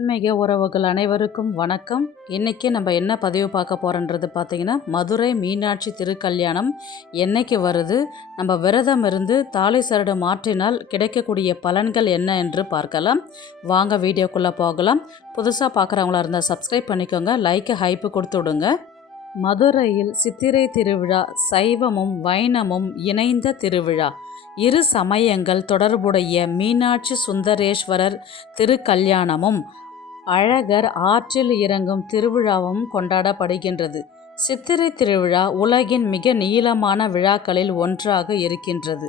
ஆன்மீக உறவுகள் அனைவருக்கும் வணக்கம். இன்றைக்கி நம்ம என்ன பதிவு பார்க்க போகிறோன்றது பார்த்திங்கன்னா, மதுரை மீனாட்சி திருக்கல்யாணம் என்னைக்கு வருது, நம்ம விரதம் இருந்து தாலி சரடு மாற்றினால் கிடைக்கக்கூடிய பலன்கள் என்ன என்று பார்க்கலாம். வாங்க வீடியோக்குள்ளே போகலாம். புதுசாக பார்க்குறவங்களா இருந்தால் சப்ஸ்கிரைப் பண்ணிக்கோங்க, லைக்கு ஹைப்பு கொடுத்து விடுங்க. மதுரையில் சித்திரை திருவிழா சைவமும் வைணமும் இணைந்த திருவிழா. இரு சமயங்கள் தொடர்புடைய மீனாட்சி சுந்தரேஸ்வரர் திருக்கல்யாணமும் அழகர் ஆற்றில் இறங்கும் திருவிழாவும் கொண்டாடப்படுகின்றது. சித்திரை திருவிழா உலகின் மிக நீளமான விழாக்களில் ஒன்றாக இருக்கின்றது.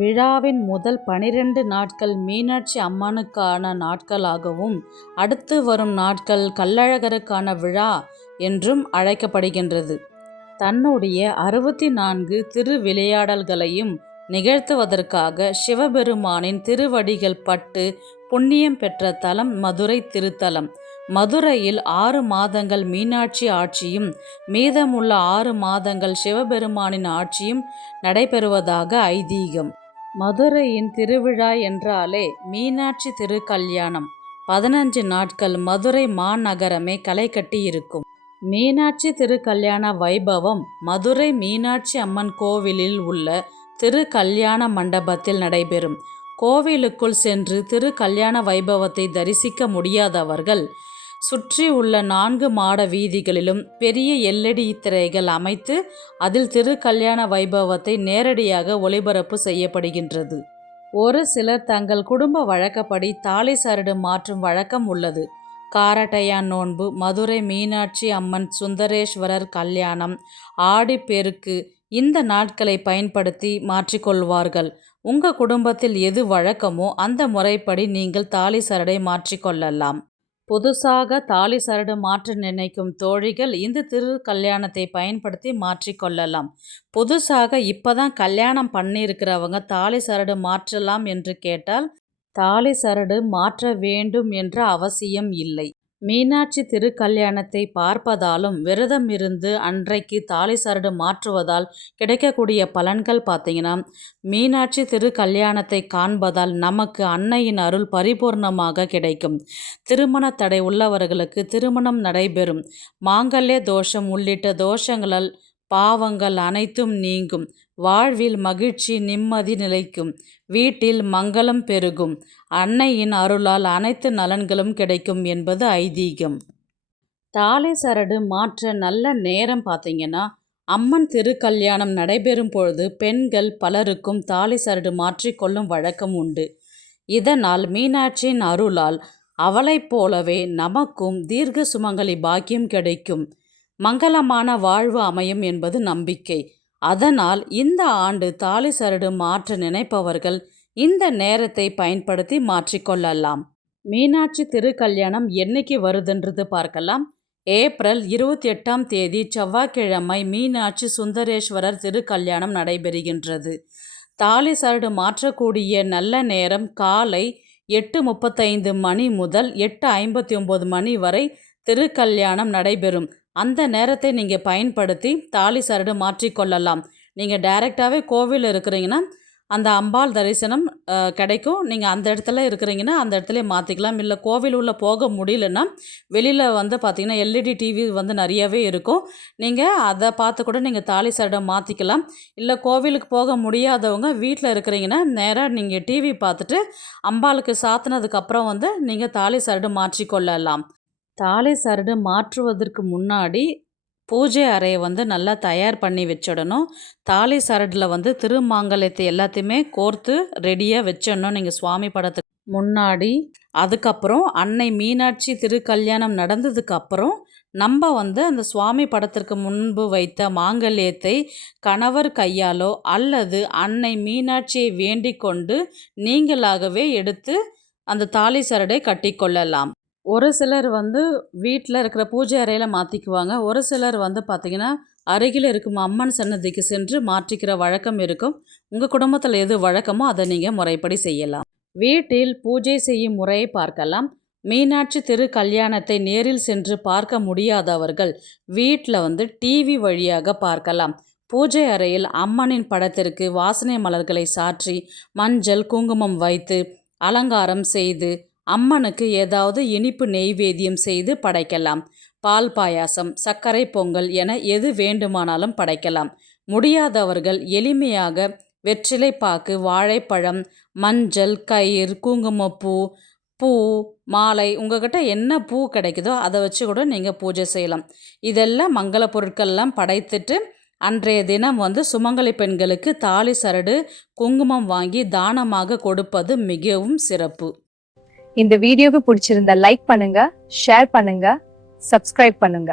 விழாவின் முதல் 12 நாட்கள் மீனாட்சி அம்மனுக்கான நாட்களாகவும் அடுத்து வரும் நாட்கள் கள்ளழகருக்கான விழா என்றும் அழைக்கப்படுகின்றது. தன்னுடைய 64 திருவிளையாடல்களையும் நிகழ்த்துவதற்காக சிவபெருமானின் திருவடிகள் பட்டு புண்ணியம் பெற்ற தலம் மதுரை திருத்தலம். மதுரையில் 6 மாதங்கள் மீனாட்சி ஆட்சியும் மீதமுள்ள 6 மாதங்கள் சிவபெருமானின் ஆட்சியும் நடைபெறுவதாக ஐதீகம். மதுரையின் திருவிழா என்றாலே மீனாட்சி திருக்கல்யாணம். 15 நாட்கள் மதுரை மாநகரமே களை கட்டி இருக்கும். மீனாட்சி திருக்கல்யாண வைபவம் மதுரை மீனாட்சி அம்மன் கோவிலில் உள்ள திருக்கல்யாண மண்டபத்தில் நடைபெறும். கோவிலுக்குள் சென்று திருக்கல்யாண வைபவத்தை தரிசிக்க முடியாதவர்கள் சுற்றி உள்ள 4 மாட வீதிகளிலும் பெரிய LED திரைகள் அமைத்து அதில் திருக்கல்யாண வைபவத்தை நேரடியாக ஒளிபரப்பு செய்யப்படுகின்றது. ஒரு சிலர் தங்கள் குடும்ப வழக்கப்படி தாலி சரடு மாற்றும் வழக்கம் உள்ளது. காரட்டையான் நோன்பு, மதுரை மீனாட்சி அம்மன் சுந்தரேஸ்வரர் கல்யாணம், ஆடிப்பெருக்கு இந்த நாட்களை பயன்படுத்தி மாற்றிக்கொள்வார்கள். உங்கள் குடும்பத்தில் எது வழக்கமோ அந்த முறைப்படி நீங்கள் தாலி சரடை மாற்றிக்கொள்ளலாம். புதுசாக தாலி சரடு மாற்ற நினைக்கும் தோழிகள் இந்த திருக்கல்யாணத்தை பயன்படுத்தி மாற்றிக்கொள்ளலாம். புதுசாக இப்போதான் கல்யாணம் பண்ணியிருக்கிறவங்க தாலி சரடு மாற்றலாம் என்று கேட்டால் தாலி சரடு மாற்ற வேண்டும் என்ற அவசியம் இல்லை. மீனாட்சி திருக்கல்யாணத்தை பார்ப்பதாலும் விரதம் இருந்து அன்றைக்கு தாலி சரடு மாற்றுவதால் கிடைக்கக்கூடிய பலன்கள் பார்த்தீங்கன்னா, மீனாட்சி திருக்கல்யாணத்தை காண்பதால் நமக்கு அன்னையின் அருள் பரிபூர்ணமாக கிடைக்கும். திருமண தடை உள்ளவர்களுக்கு திருமணம் நடைபெறும். மாங்கல்ய தோஷம் உள்ளிட்ட தோஷங்களால் பாவங்கள் அனைத்தும் நீங்கும். வாழ்வில் மகிழ்ச்சி நிம்மதி நிலைக்கும். வீட்டில் மங்களம் பெருகும். அன்னையின் அருளால் அனைத்து நலன்களும் கிடைக்கும் என்பது ஐதீகம். தாலி சரடு மாற்ற நல்ல நேரம் பார்த்தீங்கன்னா, அம்மன் திருக்கல்யாணம் நடைபெறும் பொழுது பெண்கள் பலருக்கும் தாலி சரடு மாற்றிக்கொள்ளும் வழக்கம் உண்டு. இதனால் மீனாட்சியின் அருளால் அவளைப் போலவே நமக்கும் தீர்க்க சுமங்கலி பாக்கியம் கிடைக்கும். மங்களமான வாழ்வு அமையும் என்பது நம்பிக்கை. அதனால் இந்த ஆண்டு தாலி சரடு மாற்ற நினைப்பவர்கள் இந்த நேரத்தை பயன்படுத்தி மாற்றிக்கொள்ளலாம். மீனாட்சி திருக்கல்யாணம் என்னைக்கு வருதுன்றது பார்க்கலாம். ஏப்ரல் 28ஆம் தேதி செவ்வாய்க்கிழமை மீனாட்சி சுந்தரேஸ்வரர் திருக்கல்யாணம் நடைபெறுகின்றது. தாலி சரடு மாற்றக்கூடிய நல்ல நேரம் காலை 8:35 மணி முதல் 8:59 மணி வரை திருக்கல்யாணம் நடைபெறும். அந்த நேரத்தை நீங்கள் பயன்படுத்தி தாலி சரடு மாற்றிக்கொள்ளலாம். நீங்கள் டைரெக்டாகவே கோவில் இருக்கிறீங்கன்னா அந்த அம்பாள் தரிசனம் கிடைக்கும். நீங்கள் அந்த இடத்துல இருக்கிறீங்கன்னா அந்த இடத்துல மாற்றிக்கலாம். இல்லை கோவில் உள்ள போக முடியலன்னா வெளியில் பார்த்திங்கன்னா LED டிவி நிறையவே இருக்கும். நீங்கள் அதை பார்த்து கூட நீங்கள் தாலி சரடை மாற்றிக்கலாம். இல்லை கோவிலுக்கு போக முடியாதவங்க வீட்டில் இருக்கிறீங்கன்னா நேராக நீங்கள் டிவி பார்த்துட்டு அம்பாளுக்கு சாத்தினதுக்கப்புறம் நீங்கள் தாலி சரடு மாற்றிக்கொள்ளலாம். தாலி சரடு மாற்றுவதற்கு முன்னாடி பூஜை அறையை நல்லா தயார் பண்ணி வச்சிடணும். தாலி சரடில் திருமாங்கல்யத்தை எல்லாத்தையுமே கோர்த்து ரெடியாக வச்சிடணும் நீங்கள் சுவாமி படத்துக்கு முன்னாடி. அதுக்கப்புறம் அன்னை மீனாட்சி திருக்கல்யாணம் நடந்ததுக்கப்புறம் நம்ம அந்த சுவாமி படத்திற்கு முன்பு வைத்த மாங்கல்யத்தை கணவர் கையாலோ அல்லது அன்னை மீனாட்சியை வேண்டிக் கொண்டு நீங்களாகவே எடுத்து அந்த தாலி சரடை கட்டிக்கொள்ளலாம். ஒரு சிலர் வீட்டில் இருக்கிற பூஜை அறையில் மாற்றிக்குவாங்க. ஒரு சிலர் பார்த்திங்கன்னா அருகில் இருக்கும் அம்மன் சன்னதிக்கு சென்று மாற்றிக்கிற வழக்கம் இருக்கும். உங்கள் குடும்பத்தில் எது வழக்கமோ அதை நீங்கள் முறைப்படி செய்யலாம். வீட்டில் பூஜை செய்யும் முறையை பார்க்கலாம். மீனாட்சி திருக்கல்யாணத்தை நேரில் சென்று பார்க்க முடியாதவர்கள் வீட்டில் டிவி வழியாக பார்க்கலாம். பூஜை அறையில் அம்மனின் படத்திற்கு வாசனை மலர்களை சாற்றி மஞ்சள் குங்குமம் வைத்து அலங்காரம் செய்து அம்மனுக்கு ஏதாவது இனிப்பு நெய்வேத்தியம் செய்து படைக்கலாம். பால் பாயாசம், சர்க்கரை பொங்கல் என எது வேண்டுமானாலும் படைக்கலாம். முடியாதவர்கள் எளிமையாக வெற்றிலை பாக்கு, வாழைப்பழம், மஞ்சள், கயிறு, குங்குமப்பூ, பூ, மாலை உங்ககிட்ட என்ன பூ கிடைக்குதோ அதை வச்சு கூட நீங்கள் பூஜை செய்யலாம். இதெல்லாம் மங்கள பொருட்கள்லாம் படைத்துட்டு அன்றைய தினம் சுமங்கலி பெண்களுக்கு தாலி சரடு, குங்குமம் வாங்கி தானமாக கொடுப்பது மிகவும் சிறப்பு. இந்த வீடியோவை பிடிச்சிருந்தா லைக் பண்ணுங்க, ஷேர் பண்ணுங்க, சப்ஸ்கிரைப் பண்ணுங்க.